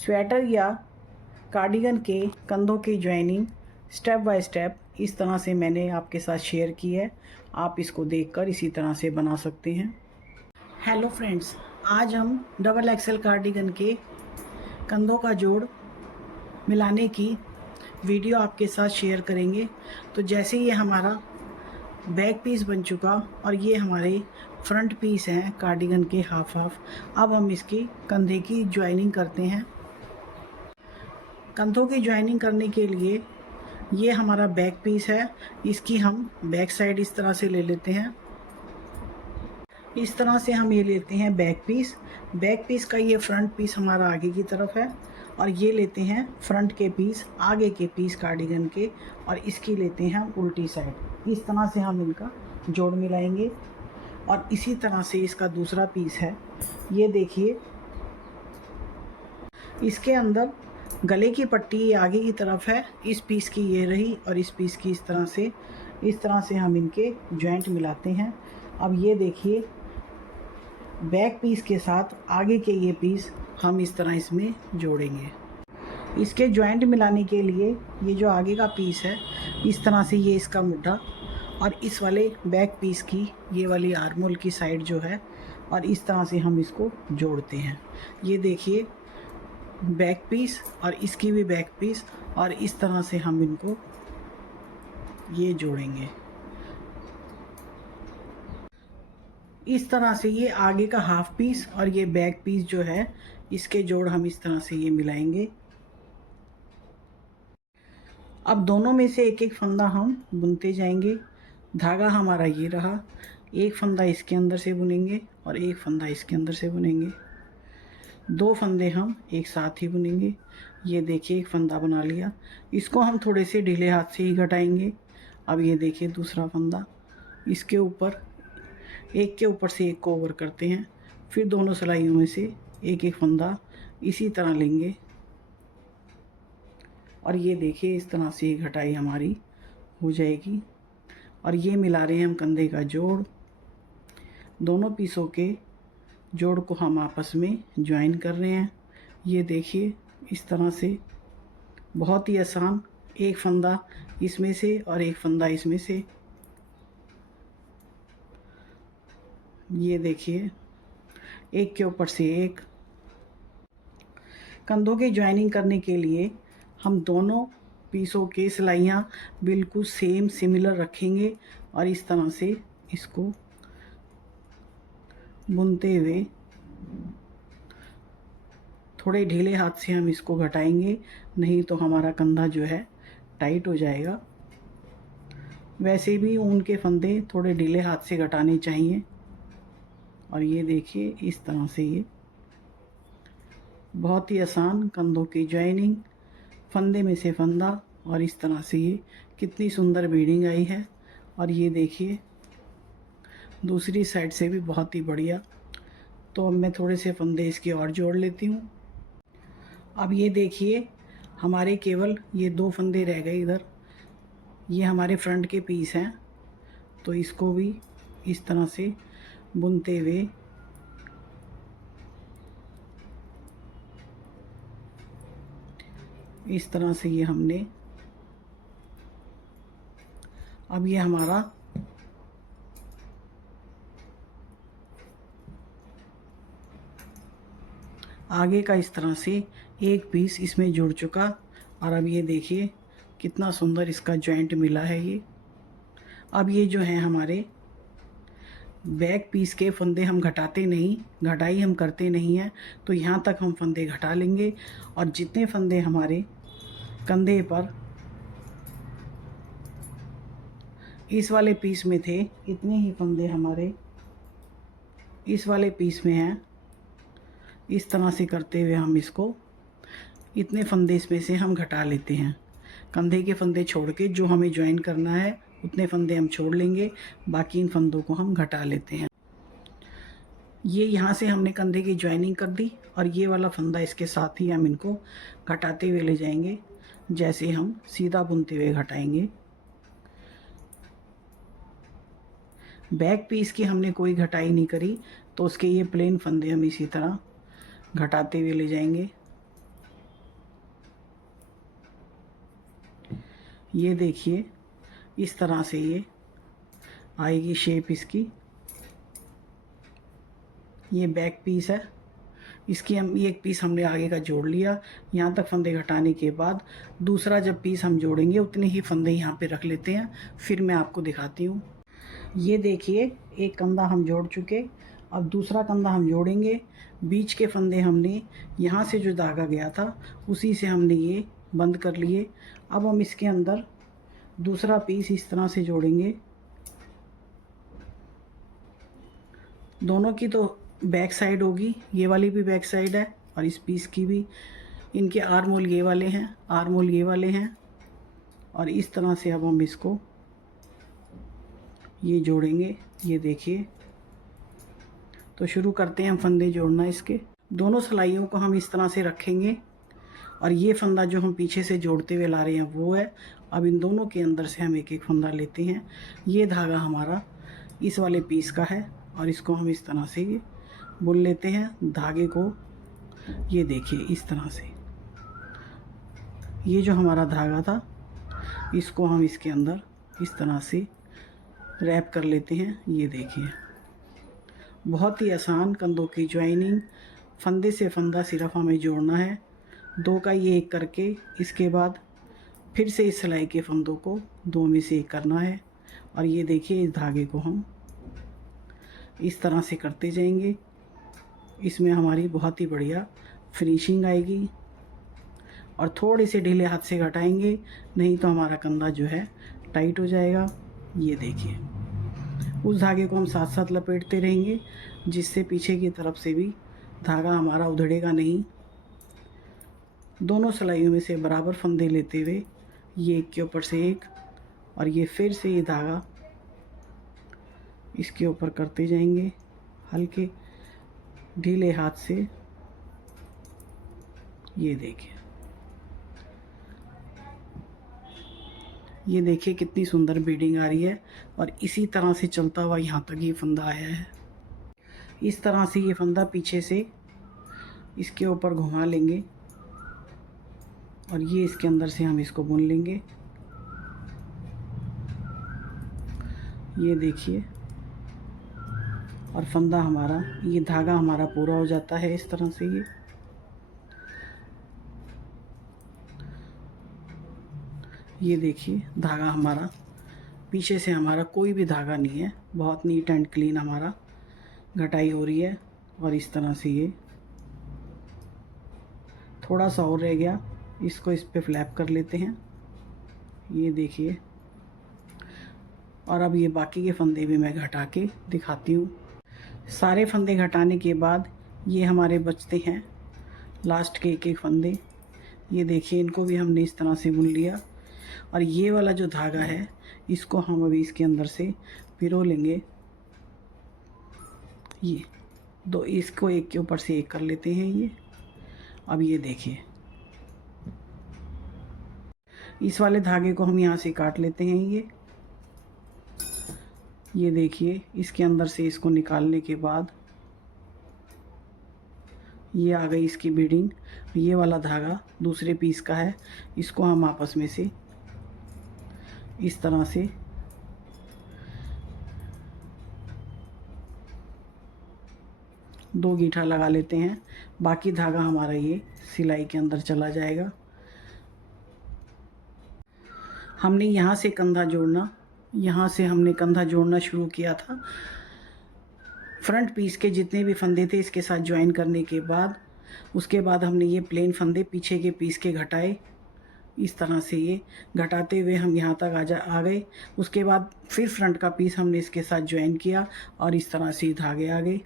Sweater या cardigan के कंधों की ज्वाइनिंग स्टेप बाय स्टेप इस तरह से मैंने आपके साथ शेयर की है। आप इसको देखकर इसी तरह से बना सकते हैं। हेलो फ्रेंड्स, आज हम डबल एक्सेल कार्डिगन के कंधों का जोड़ मिलाने की वीडियो आपके साथ शेयर करेंगे। तो जैसे ये हमारा बैक पीस बन चुका और ये हमारे फ्रंट पीस हैं कार्डिगन के हाफ हाफ। अब हम इसकी कंधे की ज्वाइनिंग करते हैं। कंधों की ज्वाइनिंग करने के लिए ये हमारा बैक पीस है, इसकी हम बैक साइड इस तरह से ले लेते हैं। इस तरह से हम ये लेते हैं बैक पीस। बैक पीस का ये फ्रंट पीस हमारा आगे की तरफ है और ये लेते हैं फ्रंट के पीस, आगे के पीस कार्डिगन के, और इसकी लेते हैं हम उल्टी साइड। इस तरह से हम इनका जोड़ मिलाएंगे। और इसी तरह से इसका दूसरा पीस है, ये देखिए, इसके अंदर गले की पट्टी आगे की तरफ है, इस पीस की ये रही और इस पीस की इस तरह से हम इनके जॉइंट मिलाते हैं। अब ये देखिए, बैक पीस के साथ आगे के ये पीस हम इस तरह इसमें जोड़ेंगे। इसके जॉइंट मिलाने के लिए ये जो आगे का पीस है, इस तरह से ये इसका मुड्ढा और इस वाले बैक पीस की ये वाली आर्मोल की साइड जो है, और इस तरह से हम इसको जोड़ते हैं। ये देखिए, बैक पीस और इसकी भी बैक पीस, और इस तरह से हम इनको ये जोड़ेंगे। इस तरह से ये आगे का हाफ पीस और ये बैक पीस जो है, इसके जोड़ हम इस तरह से ये मिलाएंगे। अब दोनों में से एक एक फंदा हम बुनते जाएंगे। धागा हमारा ये रहा, एक फंदा इसके अंदर से बुनेंगे और एक फंदा इसके अंदर से बुनेंगे। दो फंदे हम एक साथ ही बुनेंगे। ये देखिए, एक फंदा बना लिया, इसको हम थोड़े से ढीले हाथ से ही घटाएंगे। अब ये देखिए, दूसरा फंदा, इसके ऊपर एक के ऊपर से एक को ओवर करते हैं, फिर दोनों सिलाइयों में से एक एक फंदा इसी तरह लेंगे और ये देखिए, इस तरह से घटाई हमारी हो जाएगी। और ये मिला रहे हैं हम कंधे का जोड़। दोनों पीसों के जोड़ को हम आपस में ज्वाइन कर रहे हैं। ये देखिए, इस तरह से बहुत ही आसान, एक फंदा इसमें से और एक फंदा इसमें से। ये देखिए, एक के ऊपर से एक। कंधों की ज्वाइनिंग करने के लिए हम दोनों पीसों के सिलाइयाँ बिल्कुल सेम सिमिलर रखेंगे और इस तरह से इसको बुनते हुए थोड़े ढीले हाथ से हम इसको घटाएंगे, नहीं तो हमारा कंधा जो है टाइट हो जाएगा। वैसे भी ऊन के फंदे थोड़े ढीले हाथ से घटाने चाहिए। और ये देखिए, इस तरह से ये बहुत ही आसान कंधों की ज्वाइनिंग, फंदे में से फंदा, और इस तरह से ये कितनी सुंदर बीडिंग आई है। और ये देखिए, दूसरी साइड से भी बहुत ही बढ़िया। तो अब मैं थोड़े से फंदे इसके और जोड़ लेती हूँ। अब ये देखिए, हमारे केवल ये दो फंदे रह गए इधर। ये हमारे फ्रंट के पीस हैं, तो इसको भी इस तरह से बुनते हुए इस तरह से ये हमने, अब ये हमारा आगे का इस तरह से एक पीस इसमें जुड़ चुका। और अब ये देखिए, कितना सुंदर इसका जॉइंट मिला है ये। अब ये जो है हमारे बैक पीस के फंदे हम घटाते नहीं, घटाई हम करते नहीं हैं, तो यहाँ तक हम फंदे घटा लेंगे। और जितने फंदे हमारे कंधे पर इस वाले पीस में थे, इतने ही फंदे हमारे इस वाले पीस में हैं। इस तरह से करते हुए हम इसको, इतने फंदे इसमें से हम घटा लेते हैं। कंधे के फंदे छोड़ के जो हमें ज्वाइन करना है उतने फंदे हम छोड़ लेंगे, बाकी इन फंदों को हम घटा लेते हैं। ये यहाँ से हमने कंधे की ज्वाइनिंग कर दी और ये वाला फंदा इसके साथ ही हम इनको घटाते हुए ले जाएंगे, जैसे हम सीधा बुनते हुए घटाएंगे। बैक पीस की हमने कोई घटाई नहीं करी, तो उसके ये प्लेन फंदे हम इसी तरह घटाते हुए ले जाएंगे। ये देखिए इस तरह से ये आएगी शेप इसकी। ये बैक पीस है, इसकी हम एक पीस हमने आगे का जोड़ लिया। यहाँ तक फंदे घटाने के बाद दूसरा जब पीस हम जोड़ेंगे उतने ही फंदे यहाँ पे रख लेते हैं, फिर मैं आपको दिखाती हूँ। ये देखिए एक कंधा हम जोड़ चुके, अब दूसरा कंधा हम जोड़ेंगे। बीच के फंदे हमने यहाँ से जो धागा गया था उसी से हमने ये बंद कर लिए। अब हम इसके अंदर दूसरा पीस इस तरह से जोड़ेंगे। दोनों की तो बैक साइड होगी, ये वाली भी बैक साइड है और इस पीस की भी। इनके आर्म होल ये वाले हैं, आर्म होल ये वाले हैं, और इस तरह से अब हम इसको ये जोड़ेंगे। ये देखिए, तो शुरू करते हैं हम फंदे जोड़ना इसके। दोनों सिलाइयों को हम इस तरह से रखेंगे और ये फंदा जो हम पीछे से जोड़ते हुए ला रहे हैं वो है। अब इन दोनों के अंदर से हम एक एक फंदा लेते हैं। ये धागा हमारा इस वाले पीस का है और इसको हम इस तरह से ये बुन लेते हैं धागे को। ये देखिए इस तरह से ये जो हमारा धागा था इसको हम इसके अंदर इस तरह से रैप कर लेते हैं। ये देखिए बहुत ही आसान कंधों की ज्वाइनिंग। फंदे से फंदा सिर्फ हमें जोड़ना है, दो का ये एक करके इसके बाद फिर से इस सिलाई के फंदों को दो में से एक करना है। और ये देखिए इस धागे को हम इस तरह से करते जाएंगे। इसमें हमारी बहुत ही बढ़िया फिनिशिंग आएगी। और थोड़े से ढीले हाथ से घटाएंगे, नहीं तो हमारा कंधा जो है टाइट हो जाएगा। ये देखिए उस धागे को हम साथ साथ लपेटते रहेंगे जिससे पीछे की तरफ से भी धागा हमारा उधड़ेगा नहीं। दोनों सिलाइयों में से बराबर फंदे लेते हुए ये एक के ऊपर से एक, और ये फिर से ये धागा इसके ऊपर करते जाएंगे हल्के ढीले हाथ से। ये देखिए, ये देखिए कितनी सुंदर बीडिंग आ रही है और इसी तरह से चलता हुआ यहाँ तक ये फंदा आया है। इस तरह से ये फंदा पीछे से इसके ऊपर घुमा लेंगे और ये इसके अंदर से हम इसको बुन लेंगे। ये देखिए, और फंदा हमारा ये धागा हमारा पूरा हो जाता है इस तरह से। ये देखिए धागा हमारा पीछे से हमारा कोई भी धागा नहीं है, बहुत नीट एंड क्लीन हमारा घटाई हो रही है। और इस तरह से ये थोड़ा सा और रह गया, इसको इस पे फ्लैप कर लेते हैं। ये देखिए, और अब ये बाकी के फंदे भी मैं घटा के दिखाती हूँ। सारे फंदे घटाने के बाद ये हमारे बचते हैं लास्ट के एक एक फंदे। ये देखिए इनको भी हमने इस तरह से बुन लिया। और ये वाला जो धागा है इसको हम अभी इसके अंदर से पिरो लेंगे। ये दो, इसको एक के ऊपर से एक कर लेते हैं ये। अब ये देखिए इस वाले धागे को हम यहाँ से काट लेते हैं। ये देखिए इसके अंदर से इसको निकालने के बाद ये आ गई इसकी बीडिंग। ये वाला धागा दूसरे पीस का है, इसको हम आपस में से इस तरह से दो गीठा लगा लेते हैं। बाकी धागा हमारा ये सिलाई के अंदर चला जाएगा। हमने यहाँ से कंधा जोड़ना, यहाँ से हमने कंधा जोड़ना शुरू किया था। फ्रंट पीस के जितने भी फंदे थे इसके साथ ज्वाइन करने के बाद उसके बाद हमने ये प्लेन फंदे पीछे के पीस के घटाए। इस तरह से ये घटाते हुए हम यहाँ तक आ गए। उसके बाद फिर फ्रंट का पीस हमने इसके साथ ज्वाइन किया और इस तरह से धागे आ गए।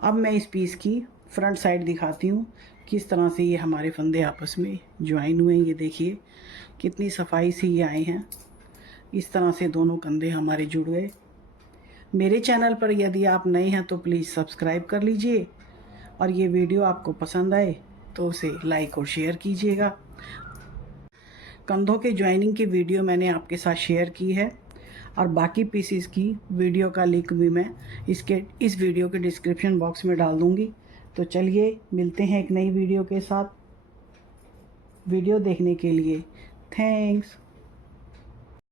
अब मैं इस पीस की फ्रंट साइड दिखाती हूँ किस तरह से ये हमारे फंदे आपस में ज्वाइन हुए हैं। ये देखिए कितनी सफाई से ये आए हैं। इस तरह से दोनों कंधे हमारे जुड़ गए। मेरे चैनल पर यदि आप नए हैं तो प्लीज़ सब्सक्राइब कर लीजिए और ये वीडियो आपको पसंद आए तो उसे लाइक और शेयर कीजिएगा। कंधों के ज्वाइनिंग की वीडियो मैंने आपके साथ शेयर की है और बाकी पीसीस की वीडियो का लिंक भी मैं इस वीडियो के डिस्क्रिप्शन बॉक्स में डाल दूँगी। तो चलिए मिलते हैं एक नई वीडियो के साथ। वीडियो देखने के लिए थैंक्स।